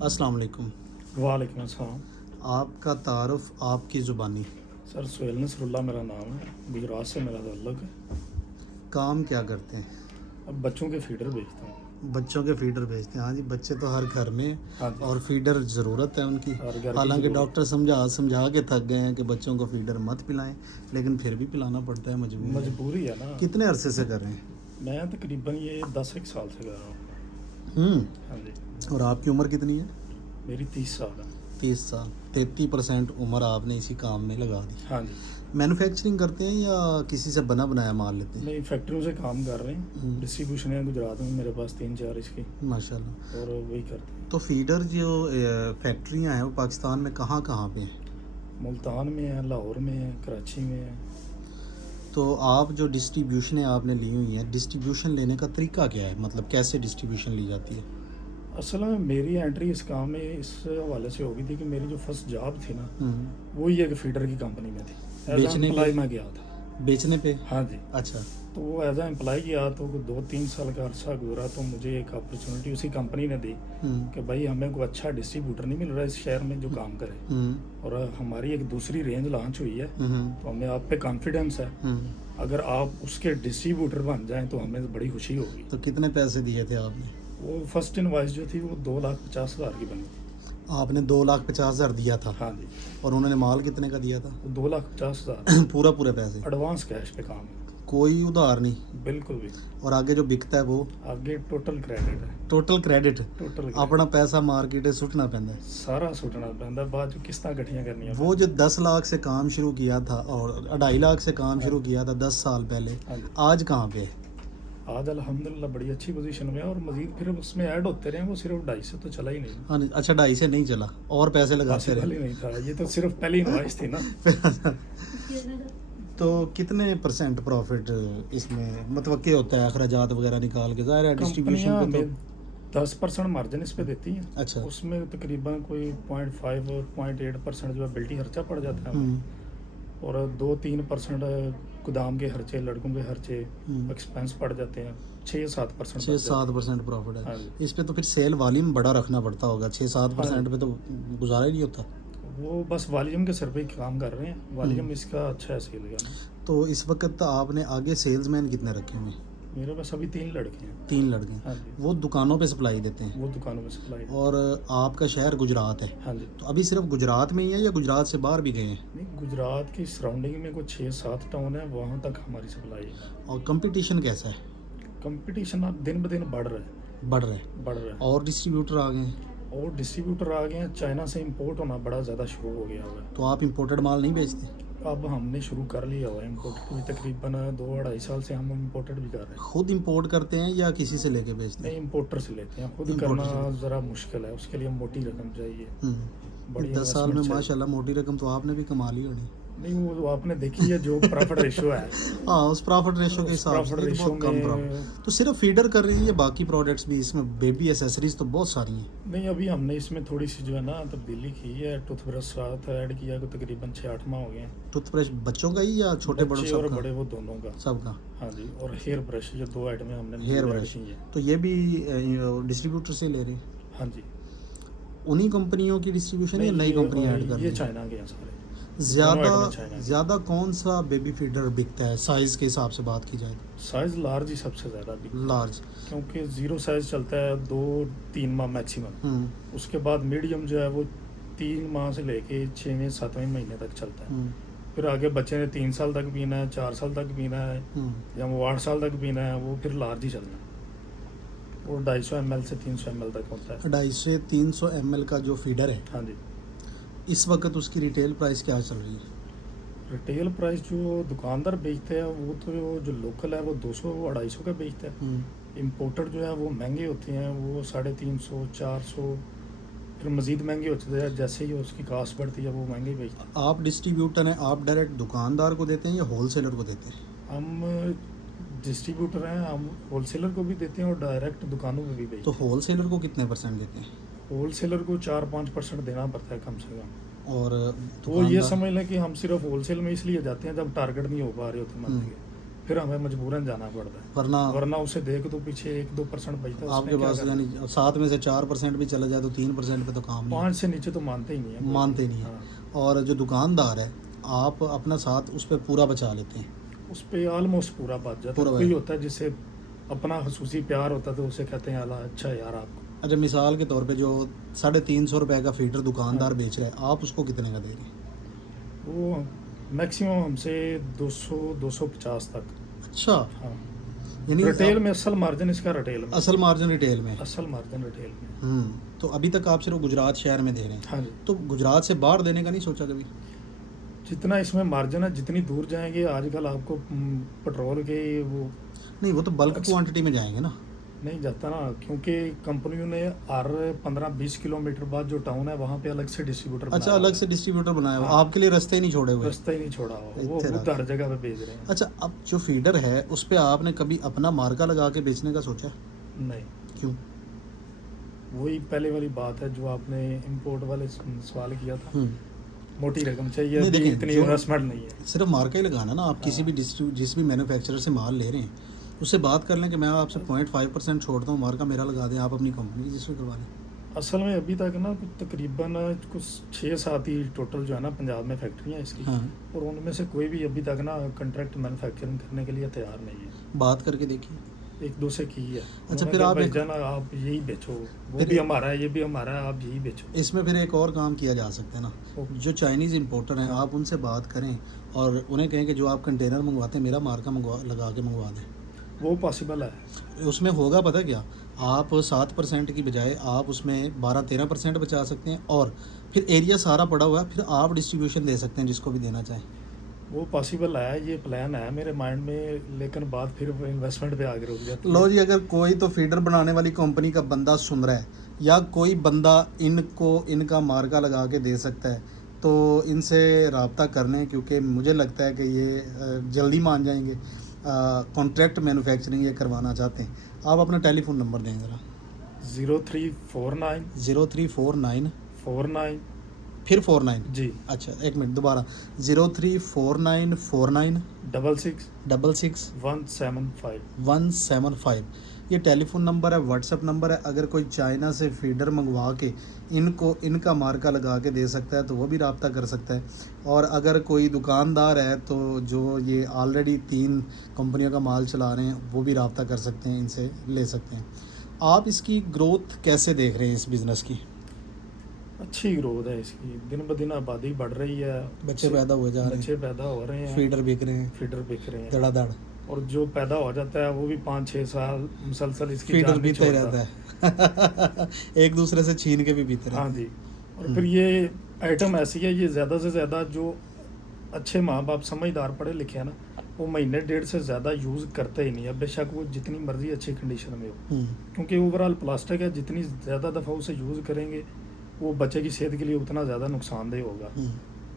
अस्सलाम वालेकुम। वालेकुम अस्सलाम। आपका तारुफ़ आपकी ज़ुबानी। सर सुहेल नसरुल्लाह मेरा नाम है, गुजरात से मेरा ताल्लुक़ है। काम क्या करते हैं? अब बच्चों के फीडर बेचता हूँ। बच्चों के फीडर भेजते हैं। हाँ जी, बच्चे तो हर घर में हाँ जी, और फीडर ज़रूरत है उनकी। हर घर की हालांकि ज़रूरत। डॉक्टर समझा समझा के थक गए हैं कि बच्चों को फीडर मत पिलाएं, लेकिन फिर भी पिलाना पड़ता है, मजबूरी है। मजबूरी है ना। कितने अरसे से कर रहे हैं? मैं तकरीबन ये 10 एक साल से कर रहा हूँ। हाँ जी, और आपकी उम्र कितनी है? मेरी 30 साल है। 30 साल। 33% उम्र आपने इसी काम में लगा दी। हाँ जी, मैन्युफैक्चरिंग करते हैं या किसी से बना बनाया माल लेते हैं? नहीं फैक्ट्रियों से काम कर रहे हैं। डिस्ट्रीब्यूशन है गुजरात में मेरे पास 3-4 इसकी, माशाल्लाह। और वही करते हैं। तो फीडर जो फैक्ट्रियां हैं वो पाकिस्तान में कहाँ कहाँ पे हैं? मुल्तान में है, लाहौर में है, कराची में है। तो आप जो डिस्ट्रीब्यूशनें आपने ली हुई हैं, डिस्ट्रीब्यूशन लेने का तरीका क्या है? मतलब कैसे डिस्ट्रीब्यूशन ली जाती है? असल में मेरी एंट्री इस काम में इस हवाले से हो गई थी कि मेरी जो फर्स्ट जॉब थी ना, वो ही एक फीडर की कंपनी में थी। एज बेचने एम्प्लॉय पे? मैं गया था। बेचने पे? हाँ जी, अच्छा। तो वो एज एम्प्लॉय गया तो 2-3 साल का अरसा गुजरा, तो मुझे एक अपॉर्चुनिटी उसी कंपनी ने दी कि भाई हमें कोई अच्छा डिस्ट्रीब्यूटर नहीं मिल रहा है इस शहर में जो काम करे, और हमारी एक दूसरी रेंज लॉन्च हुई है, तो हमें आप पे कॉन्फिडेंस है, अगर आप उसके डिस्ट्रीब्यूटर बन जाएं तो हमें बड़ी खुशी होगी। तो कितने पैसे दिए थे आपने? वो फर्स्ट इनवॉइस जो थी वो 2,50,000 की बनी थी। आपने 2,50,000 दिया था? हाँ जी, और उन्होंने माल कितने का दिया था? वो 2,50,000 पूरा पूरे पैसे? एडवांस कैश पे काम है। कोई उधार नहीं? बिल्कुल भी। और आगे जो बिकता है वो? आगे टोटल क्रेडिट है। Total credit? टोटल अपना पैसा मार्केट सुटना पैंदा है? सारा सुटना पैंदा, बाद जो किस्तां इकट्ठियां करनियां। वो जो 10 लाख से काम शुरू किया था और 2.5 लाख से काम शुरू किया था 10 साल पहले, हाँ जी, आज कहाँ पे है? आज अल्हम्दुलिल्लाह बड़ी अच्छी पोजीशन में है, और मजीद फिर उसमें ऐड होते रहे। वो सिर्फ 2.5 से तो चला ही नहीं, हाँ, अच्छा 2.5 से नहीं चला और पैसे लगाते पॉसिबल ही रहे? नहीं था। ये तो सिर्फ पहली इनवॉइस थी ना। तो कितने परसेंट प्रॉफिट इसमें मतवक्के होता है अखराजात वगैरह निकाल के? ज़ाहिर है डिस्ट्रीब्यूशन कंपनियां पे हमें 10% मार्जिन इस पे देती हैं। अच्छा। उसमें तकरीबन कोई 0.5 और 0.8% जो है बिल्टी खर्चा पड़ जाता है हमें, और 2-3% गोदाम के खर्चे, लड़कों के खर्चे, एक्सपेंस पड़ जाते हैं। 6-7% 6-7% प्रॉफिट हाँ है जी, इस पे। तो फिर सेल वॉल्यूम बड़ा रखना पड़ता होगा। 6-7% पे तो गुजारा ही नहीं होता। वो बस वॉल्यूम के सर पे ही काम कर रहे हैं। वॉल्यूम इसका अच्छा है सेल का ना। तो इस वक्त आपने आगे सेल्समैन कितने रखे हुए? मेरे पास अभी 3 लड़के हैं। 3 लड़के हैं। हाँ जी, वो दुकानों पे सप्लाई देते हैं? वो दुकानों में सप्लाई। और आपका शहर गुजरात है? हाँ जी, तो अभी सिर्फ गुजरात में ही है या गुजरात से बाहर भी गए हैं? नहीं गुजरात की सराउंडिंग में कुछ 6-7 टाउन है, वहाँ तक हमारी सप्लाई है। और कंपटीशन कैसा है? कंपटीशन अब दिन ब दिन बढ़ रहा है। बढ़ रहा है? बढ़ रहा है, और डिस्ट्रीब्यूटर आ गए हैं? और डिस्ट्रीब्यूटर आ गए हैं। चाइना से इंपोर्ट होना बड़ा ज़्यादा शुरू हो गया हुआ है। तो आप इंपोर्टेड माल नहीं बेचते? अब हमने शुरू कर लिया हुआ है इम्पोर्ट भी। तकरीबन 2-2.5 साल से हम इम्पोर्टेड भी कर रहे हैं। खुद इंपोर्ट करते हैं या किसी से लेके बेचते नहीं, हैं? इम्पोर्टर से लेते हैं। खुद Importer करना ज़रा मुश्किल है, उसके लिए मोटी रकम चाहिए। बड़ी 10 साल में investment चाहिए। माशाल्लाह मोटी रकम तो आपने भी कमा ली होनी। नहीं, वो आपने देखी है जो प्रॉफिट रेशो है। हाँ, उस प्रॉफिट रेशो के उस हिसाब से प्रॉफिट ये तो बहुत कम रेशो प्रॉफिट। में तो सिर्फ फीडर कर रही हैं या बाकी प्रोडक्ट्स भी इसमें? बेबी एसेसरीज तो बहुत सारी हैं। नहीं, अभी हमने इसमें थोड़ी सी जो है ना तब्दीली की है। टूथब्रश साथ ऐड किया को तकरीबन 6-8 माह हो गए हैं। टूथब्रश बच्चों का ही या छोटे बड़ों बच्चे और सबका? बड़े वो दोनों का। सबका। हाँ जी, और हेयर ब्रश, ये 2 आइटमें हमने हेयर add ब्रश की हैं। तो ये भी डिस्ट्रीब्यूटर से ले रहे हैं? हाँ जी, उन्हीं कंपनियों की डिस्ट्रीब्यूशन या नहीं, नई कंपनी ऐड कर रही ये है? चाइना के हैं सारे। दोनों ज़्यादा आइटमें चाइना की। ज़्यादा कौन सा बेबी फीडर बिकता है साइज़ के हिसाब से बात की जाए तो? साइज़ लार्ज ही सबसे ज़्यादा बिकता है, लार्ज। क्योंकि 0 साइज़ चलता है 2-3 माह मैक्सिमम। उसके बाद मीडियम जो है वो 3 माह से लेके 6वें-7वें महीने तक चलता है। फिर आगे बच्चे ने 3 साल तक पीना है, 4 साल तक पीना है, या वो 8 साल तक पीना है, वो फिर लार्ज ही चलना है। वो 250 ml से 300 ml तक होता है। 250 से 300 ml का जो फीडर है हाँ जी, इस वक्त उसकी रिटेल प्राइस क्या चल रही है? रिटेल प्राइस जो दुकानदार बेचते हैं वो तो जो लोकल है वो 200-250 का बेचता है। इम्पोर्टेड जो है वो महंगे होते हैं, वो 350-400, फिर मज़ीद महंगे होते हैं। जैसे ही उसकी कास्ट बढ़ती है वो महंगे बेचते हैं। आप डिस्ट्रीब्यूटर हैं, आप डायरेक्ट दुकानदार को देते हैं या होलसेलर को देते हैं? हम डिस्ट्रीब्यूटर हैं, हम होलसेलर को भी देते हैं और डायरेक्ट दुकानों में भी बेचते तो होलसेलर को कितने परसेंट देते हैं? हैं। होलसेलर को 4-5% देना पड़ता है कम से कम। और वो ये समझ लें कि हम सिर्फ होलसेल में इसलिए जाते हैं जब टारगेट नहीं हो पा रहे होते मंथ के। फिर हमें मजबूरन जाना पड़ता है, वरना वरना उसे देख तो पीछे 1-2% बचता है, आपके उसमें क्या पास करना? यानी 7 में से 4% भी चला जाए तो 3% पे तो काम नहीं 5 से नीचे तो मानते ही नहीं है कोई मानते भी। नहीं है। हाँ, और जो दुकानदार है, आप अपना साथ उस पर पूरा बचा लेते हैं। उस पे ऑलमोस्ट पूरा बच जाता पूरा है। बच- कोई होता है जिससे अपना खसूसी प्यार होता है तो उसे कहते हैं अला अच्छा यार आपको। अच्छा, मिसाल के तौर पे जो 350 रुपए का फीडर दुकानदार हाँ। बेच रहा है, आप उसको कितने का दे रहे हैं? वो मैक्सिमम हमसे 200-250 तक। अच्छा, हाँ, यानी रिटेल में असल मार्जिन इसका रिटेल में, असल मार्जिन रिटेल में। असल मार्जिन रिटेल में। तो अभी तक आप सिर्फ गुजरात शहर में दे रहे हैं, हाँ जी, तो गुजरात से बाहर देने का नहीं सोचा कभी? जितना इसमें मार्जिन है जितनी दूर जाएंगे आजकल आपको पेट्रोल के वो नहीं, वो तो बल्क अच्छा। क्वांटिटी में जाएंगे ना। नहीं जाता ना, क्योंकि कंपनियों ने हर 15-20 किलोमीटर बाद जो टाउन है वहाँ पे अलग से डिस्ट्रीब्यूटर अच्छा, अलग से डिस्ट्रीब्यूटर बनाया हुआ, हाँ। आपके लिए रास्ते ही नहीं छोड़े हुए। रास्ता ही नहीं छोड़ा हुआ, वो इत्ते खुद हर जगह पे भेज रहे हैं। अच्छा, अब जो फीडर है उस पे आपने कभी अपना मार्का लगा के बेचने का सोचा? नहीं, क्यों? वही पहले वाली बात है जो आपने इंपोर्ट वाले सवाल किया था। हम्म मोटी रकम चाहिए, नहीं, अभी देखिए, इतनी जो- इन्वेस्टमेंट नहीं है। सिर्फ मार्का ही लगाना ना, आप किसी हाँ। भी जिस भी मैन्युफैक्चरर से माल ले रहे हैं उससे बात कर लें कि मैं आपसे 0.5% छोड़ता हूँ, मार्का मेरा लगा दें, आप अपनी कंपनी रजिस्टर करवा लें। असल में अभी तक ना कुछ तकरीबन कुछ 6-7 ही टोटल जो है ना पंजाब में फैक्ट्रियाँ इसकी, हाँ, और उनमें से कोई भी अभी तक ना कॉन्ट्रैक्ट मैन्युफैक्चरिंग करने के लिए तैयार नहीं है। बात करके देखिए। 1-2 से की है। अच्छा, उन्होंने फिर कहा, आप भाई एक- जाना आप यही बेचो, वो फिर भी एक- हमारा है, ये भी हमारा है, आप यही बेचो। इसमें फिर एक और काम किया जा सकता है ना, ओके। जो चाइनीज़ इंपोर्टर हैं आप उनसे बात करें और उन्हें कहें कि जो आप कंटेनर मंगवाते हैं मेरा मार्का लगा के मंगवा दें। वो पॉसिबल है। उसमें होगा पता क्या, आप 7% की बजाय आप उसमें 12-13% बचा सकते हैं, और फिर एरिया सारा पड़ा हुआ है, फिर आप डिस्ट्रीब्यूशन दे सकते हैं जिसको भी देना चाहें। वो पॉसिबल है, ये प्लान है मेरे माइंड में, लेकिन बात फिर इन्वेस्टमेंट पे आगे रुक जाती लो है। जी, अगर कोई तो फीडर बनाने वाली कंपनी का बंदा सुन रहा है या कोई बंदा इनको इनका मार्का लगा के दे सकता है तो इनसे रब्ता कर लें, क्योंकि मुझे लगता है कि ये जल्दी मान जाएंगे। कॉन्ट्रैक्ट मैन्युफैक्चरिंग ये करवाना चाहते हैं। आप अपना टेलीफोन नंबर दें ज़रा। 0349 0349 49 फिर 49। जी अच्छा, एक मिनट दोबारा, 034949 66 66 175। 175। ये टेलीफोन नंबर है, व्हाट्सएप नंबर है। अगर कोई चाइना से फीडर मंगवा के इनको इनका मार्का लगा के दे सकता है तो वो भी रब्ता कर सकता है। और अगर कोई दुकानदार है तो जो ये ऑलरेडी 3 कंपनियों का माल चला रहे हैं वो भी रब्ता कर सकते हैं, इनसे ले सकते हैं। आप इसकी ग्रोथ कैसे देख रहे हैं इस बिज़नेस की? अच्छी ग्रोथ है इसकी, दिन ब दिन आबादी बढ़ रही है, बच्चे पैदा हुए जा रहे बच्चे हैं, पैदा हो रहे हैं, फीडर बिक रहे हैं फीडर बिक रहे हैं, धड़ाधड़, और जो पैदा हो जाता है वो भी 5-6 साल मुसलसल इसकी फीडर जान नहीं पीते ही छोड़ता। रहता है एक दूसरे से छीन के भी पीते रहते हाँ हैं। जी, और फिर ये आइटम ऐसी है, ये ज़्यादा से ज़्यादा जो अच्छे माँ बाप समझदार पढ़े लिखे हैं ना, वो महीने 1.5 से ज़्यादा यूज़ करते ही नहीं है, बेशक वो जितनी मर्जी अच्छी कंडीशन में हो, क्योंकि ओवरऑल प्लास्टिक है, जितनी ज़्यादा दफ़ा उसे यूज़ करेंगे वो बच्चे की सेहत के लिए उतना ज़्यादा नुकसानदेह होगा।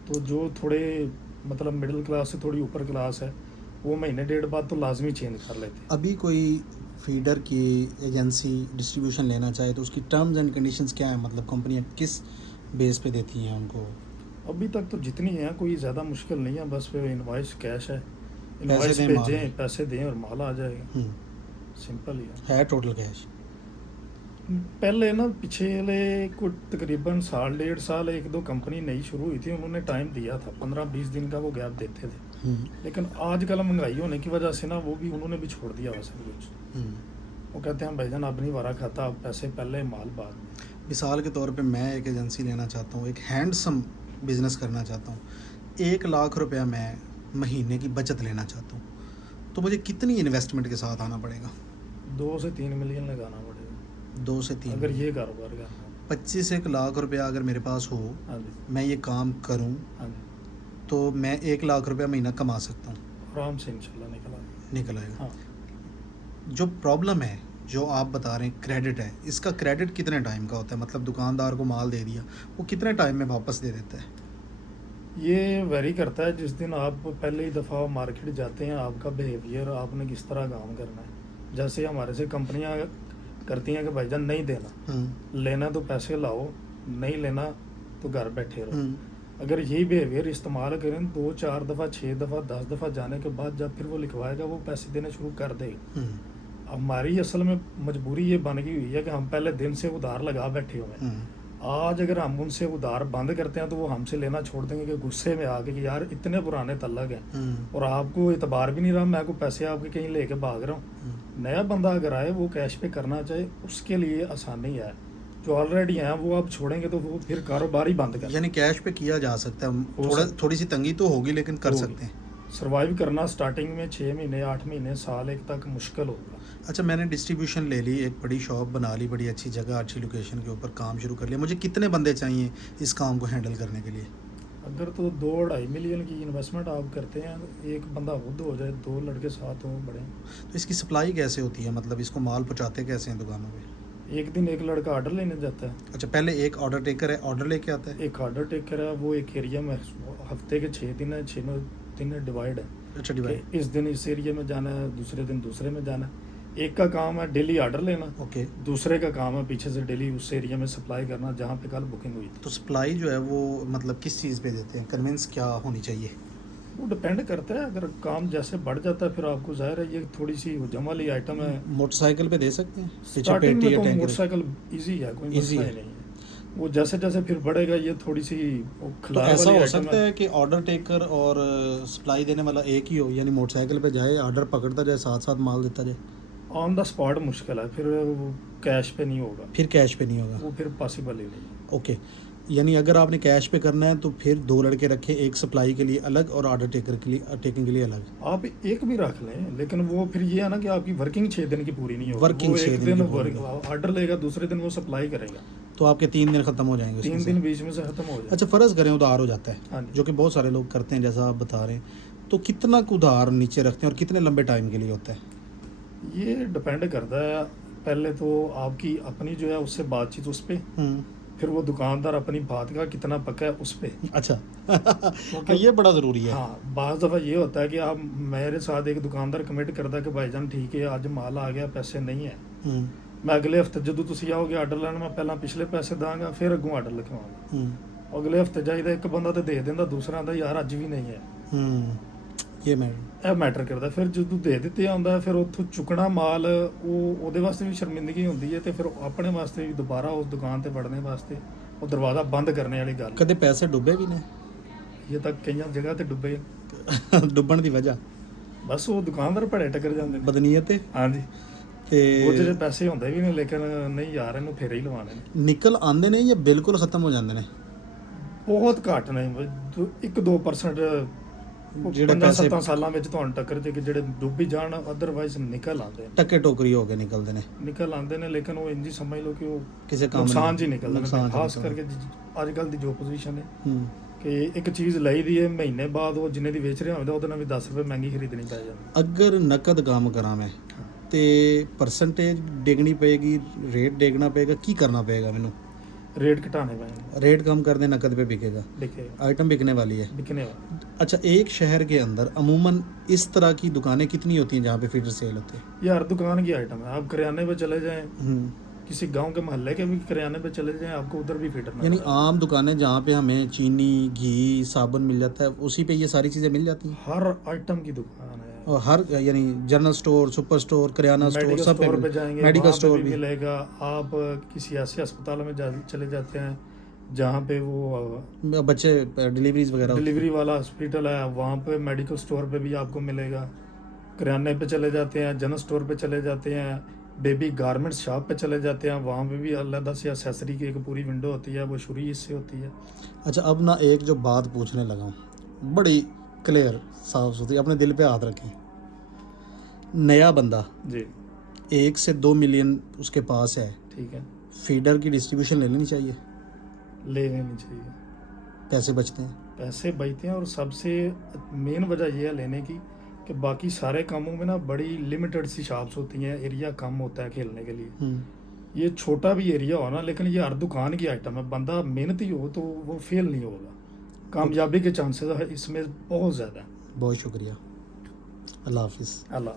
तो जो थोड़े मतलब मिडिल क्लास से थोड़ी ऊपर क्लास है वो महीने 1.5 बाद तो लाजमी चेंज कर लेते हैं। अभी कोई फीडर की एजेंसी डिस्ट्रीब्यूशन लेना चाहे तो उसकी टर्म्स एंड कंडीशंस क्या है, मतलब कंपनियां किस बेस पे देती हैं उनको? अभी तक तो जितनी है कोई ज़्यादा मुश्किल नहीं है, बस फिर इनवॉइस कैश है, पैसे इनवॉइस दें, माल भेजें, दें। पैसे दें और माल आ जाएगा, हम्म, सिंपल ही है। है टोटल कैश? पहले ना पिछले कुछ तकरीबन 1.5 साल 1-2 कंपनी नई शुरू हुई थी, उन्होंने टाइम दिया था, 15-20 दिन का वो गैप देते थे, लेकिन आजकल महंगाई होने की वजह से ना वो भी उन्होंने भी छोड़ दिया हुआ सब कुछ। वो कहते हैं भाईजान अब नहीं वारा खाता, अब पैसे पहले माल बाद में। मिसाल के तौर पे मैं एक एजेंसी लेना चाहता हूँ, एक हैंडसम बिजनेस करना चाहता हूँ, 1 लाख रुपया मैं महीने की बचत लेना चाहता हूँ, तो मुझे कितनी इन्वेस्टमेंट के साथ आना पड़ेगा? 2 से 3 मिलियन लगाना पड़ेगा 2 से 3। अगर ये कारोबार करना है। 25-1 लाख रुपया अगर मेरे पास हो, हाँ जी, मैं ये काम करूँ हाँ जी, तो मैं 1 लाख रुपया महीना कमा सकता हूँ, आराम से इंशाल्लाह निकल आएगा। हाँ, जो प्रॉब्लम है जो आप बता रहे हैं क्रेडिट है, इसका क्रेडिट कितने टाइम का होता है? मतलब दुकानदार को माल दे दिया, वो कितने टाइम में वापस दे देता है? ये वेरी करता है, जिस दिन आप पहले ही दफ़ा मार्केट जाते हैं, आपका बिहेवियर, आपने किस तरह काम करना है। जैसे हमारे से कंपनियां करती हैं कि भाईजान नहीं देना, लेना तो पैसे लाओ, नहीं लेना तो घर बैठे रहो। अगर यही बिहेवियर इस्तेमाल करें 2-4 दफ़ा 6 दफ़ा 10 दफ़ा जाने के बाद जब फिर वो लिखवाएगा वो पैसे देने शुरू कर देगा। हमारी असल में मजबूरी ये बन गई हुई है कि हम पहले दिन से उधार लगा बैठे हुए हैं। आज अगर हम उनसे उधार बंद करते हैं तो वो हमसे लेना छोड़ देंगे कि गुस्से में आके कि यार इतने पुराने तल्लक हैं और आपको इतबार भी नहीं रहा, मैं को पैसे आपके कहीं लेके भाग रहा हूँ। नया बंदा अगर आए वो कैश पे करना चाहे उसके लिए आसानी है। जो ऑलरेडी हैं वो आप छोड़ेंगे तो वो फिर कारोबार ही बंद कर, यानी कैश पे किया जा सकता है, थोड़ी सी तंगी तो होगी लेकिन कर सकते हैं। सर्वाइव करना स्टार्टिंग में 6 महीने 8 महीने साल एक तक मुश्किल होगा। अच्छा, मैंने डिस्ट्रीब्यूशन ले ली, एक बड़ी शॉप बना ली, बड़ी अच्छी जगह अच्छी लोकेशन के ऊपर काम शुरू कर लिया, मुझे कितने बंदे चाहिए इस काम को हैंडल करने के लिए? अगर तो 2-2.5 मिलियन की इन्वेस्टमेंट आप करते हैं, एक बंदा खुद हो जाए, 2 लड़के साथ हों बड़े। तो इसकी सप्लाई कैसे होती है, मतलब इसको माल पहुँचाते कैसे हैं दुकानों पे? एक दिन एक लड़का ऑर्डर लेने जाता है। अच्छा, पहले एक ऑर्डर टेकर है, ऑर्डर लेके आता है। एक ऑर्डर टेकर है, वो एक एरिया में हफ्ते के 6 दिन है, 6 दिन डिवाइड है। अच्छा, डिवाइड। इस दिन इस एरिया में जाना है, दूसरे दिन दूसरे में जाना है। एक का काम है डेली ऑर्डर लेना, ओके। दूसरे का काम है पीछे से डेली उस एरिया में सप्लाई करना जहाँ पे कल बुकिंग हुई थी। तो सप्लाई जो है वो मतलब किस चीज़ पे देते हैं, कन्वेंस क्या होनी चाहिए? वो डिपेंड करता है, अगर काम जैसे बढ़ जाता है फिर आपको जाहिर है ये थोड़ी सी हुजम वाली आइटम है। मोटरसाइकिल पे दे सकते हैं? स्टार्टिंग में तो टैंकर? मोटरसाइकिल ईजी है, कोई Easy मसला है। ही नहीं है। वो जैसे जैसे फिर बढ़ेगा ये थोड़ी सी तो खिलाड़ ऐसा वाली हो आइटम सकता है। है कि ऑर्डर टेकर और सप्लाई देने वाला एक ही हो, यानी मोटरसाइकिल पे जाए, ऑर्डर पकड़ता जाए, साथ साथ माल देता जाए? ऑन द स्पॉट मुश्किल है, फिर वो कैश पे नहीं होगा, फिर कैश पे नहीं होगा? वो फिर पॉसिबल ही नहीं है। ओके, यानी अगर आपने कैश पे करना है तो फिर 2 लड़के रखे, एक सप्लाई के लिए अलग और ऑर्डर टेकर के लिए टेकिंग के लिए अलग। आप एक भी रख लें, लेकिन वो फिर ये है ना कि आपकी वर्किंग 6 दिन की पूरी नहीं होगी। वर्किंग वो 6 एक दिन दिन की पूरी नहीं। ऑर्डर लेगा, दूसरे दिन वो सप्लाई करेगा, तो आपके 3 दिन ख़त्म हो जाएंगे उसमें 3 से। दिन बीच में से खत्म हो जाए। अच्छा, फ़र्ज़ करें उधार हो जाता हाँ है, जी। जो कि बहुत सारे लोग करते हैं जैसा आप बता रहे हैं, तो कितना उधार नीचे रखते हैं और कितने लंबे टाइम के लिए होता है? ये डिपेंड करता है, पहले तो आपकी अपनी जो है उससे बातचीत उस पर, फिर वो दुकानदार अपनी बात का कितना पक्का है उस पर। अच्छा ये बड़ा ज़रूरी है। हाँ, बाज़ दफ़ा ये होता है कि आप मेरे साथ एक दुकानदार कमिट करता है कि भाईजान ठीक है आज माल आ गया, पैसे नहीं है, मैं अगले हफ्ते जो तुसी आओगे आर्डर लैन, मैं पहला पिछले पैसे दांगा फिर अगों आर्डर लिखवाऊंगा। अगले हफ्ते जाइदा एक बंदा तो दे देंदा, दूसरा आंदा यार अज भी नहीं है। ये मैटर करता। फिर जो दे दिते आंदा फिर उत्थों चुकना माल ਉਹਦੇ वास्ते भी शर्मिंदगी होंदी है, तो फिर अपने वास्ते भी दोबारा उस दुकान ते वड़ने वास्ते वो दरवाज़ा बंद करने वाली गल। कदे पैसे डुबे भी ने? ये तक कई जगह ते डुबे डुबण दी वजह बस वो दुकानदार भड़े टकर जाते हैं। बदनीयत है। हाँ जी, ते ਉਹ ਜਿਹੜੇ ਪੈਸੇ ਹੁੰਦੇ ਵੀ ਨੇ ਲੇਕਿਨ ਨਹੀਂ ਯਾਰ ਇਹਨੂੰ ਫੇਰ ਹੀ ਲਵਾਣੇ ਨੇ। ਨਿਕਲ ਆਂਦੇ ਨੇ ਜਾਂ ਬਿਲਕੁਲ ਖਤਮ ਹੋ ਜਾਂਦੇ ਨੇ? ਬਹੁਤ ਘੱਟ ਨੇ, 1-2% ਜਿਹੜੇ 5-7 ਸਾਲਾਂ ਵਿੱਚ ਤੁਹਾਨੂੰ ਟੱਕਰ ਜੇ ਕਿ ਜਿਹੜੇ ਡੁੱਬ ਹੀ ਜਾਣ, ਅਦਰਵਾਈਜ਼ ਨਿਕਲ ਆਉਂਦੇ ਟੱਕੇ ਟੋਕਰੀ ਹੋ ਕੇ ਨਿਕਲਦੇ ਨੇ ਲੇਕਿਨ ਉਹ ਇੰਜ ਹੀ ਸਮਝ ਲਓ ਕਿ ਉਹ ਕਿਸੇ ਕੰਮ ਨੁਕਸਾਨ ਜੀ ਨਿਕਲਦੇ ਨੇ। ਨੁਕਸਾਨ 'ਚ ਖਾਸ ਨਿਕਲਦੇ ਕਰਕੇ ਅੱਜ ਕੱਲ ਦੀ ਜੋ ਪੋਜੀਸ਼ਨ ਹੈ ਹੂੰ। ਕਿ ਇੱਕ ਚੀਜ਼ ਲਈ ਦੀ ਹੈ ਮਹੀਨੇ ਬਾਅਦ ਉਹ ਜਿੰਨੇ ਦੀ ਵੇਚ ਰਿਹਾ ਹੁੰਦਾ ਉਹਦੇ ਨਾਲ ਵੀ 10 ਰੁਪਏ ਮਹਿੰਗੀ ਖਰੀਦਣੀ ਪੈ ਜਾਂਦੀ। ਅਗਰ ਨਕਦ ਕੰਮ ਕਰਾਂ ਮੈਂ ਤੇ ਪਰਸੈਂਟੇਜ ਡਿਗਣੀ ਪਏਗੀ, रेट देखना पड़ेगा, की करना पड़ेगा मैनू? रेट घटाने पाएंगे, रेट कम कर दें, नकद पे बिकेगा, बिकेगा, आइटम बिकने वाली है। बिकने वाला। अच्छा, एक शहर के अंदर अमूमन इस तरह की दुकानें कितनी होती हैं जहाँ पे फीडर सेल होते हैं? यार दुकान की आइटम है, आप करियाने पे चले जाएं, किसी गांव के मोहल्ले के भी करियाने पे चले जाएं, आपको उधर भी फीडर यानी आम दुकानें जहाँ पे हमें चीनी, घी, साबुन मिल जाता है, उसी पे ये सारी चीज़ें मिल जाती हैं। हर आइटम की दुकान है, और हर यानी जनरल स्टोर, सुपर स्टोर, किराना स्टोर, सब पे जाएंगे, मेडिकल स्टोर भी मिलेगा। आप किसी ऐसे अस्पताल में चले जाते हैं जहाँ पे वो बच्चे डिलीवरीज वगैरह, डिलीवरी वाला हॉस्पिटल है, वहाँ पे मेडिकल स्टोर पे भी आपको मिलेगा। किराने पे चले जाते हैं, जनरल स्टोर पे चले जाते हैं, बेबी गारमेंट्स शॉप पे चले जाते हैं, वहाँ पे भी अलग से एक्सेसरी की एक पूरी विंडो होती है, वो शुरू ही इससे होती है। अच्छा, अब ना एक जो बात पूछने लगा हूँ, बड़ी क्लियर साफ सुथरी, अपने दिल पे हाथ रखें। नया बंदा जी 1 से 2 मिलियन उसके पास है, ठीक है, फीडर की डिस्ट्रीब्यूशन ले लेनी चाहिए? ले लेनी चाहिए, पैसे बचते हैं, पैसे बचते हैं। और सबसे मेन वजह यह है लेने की कि बाकी सारे कामों में ना बड़ी लिमिटेड सी शॉप्स होती हैं, एरिया कम होता है खेलने के लिए। ये छोटा भी एरिया हो ना, लेकिन ये हर दुकान की आइटम है, बंदा मेहनती हो तो वो फेल नहीं होगा, कामयाबी के चांसेस इसमें बहुत ज़्यादा है। बहुत शुक्रिया, अल्लाह हाफिज़। अल्लाह।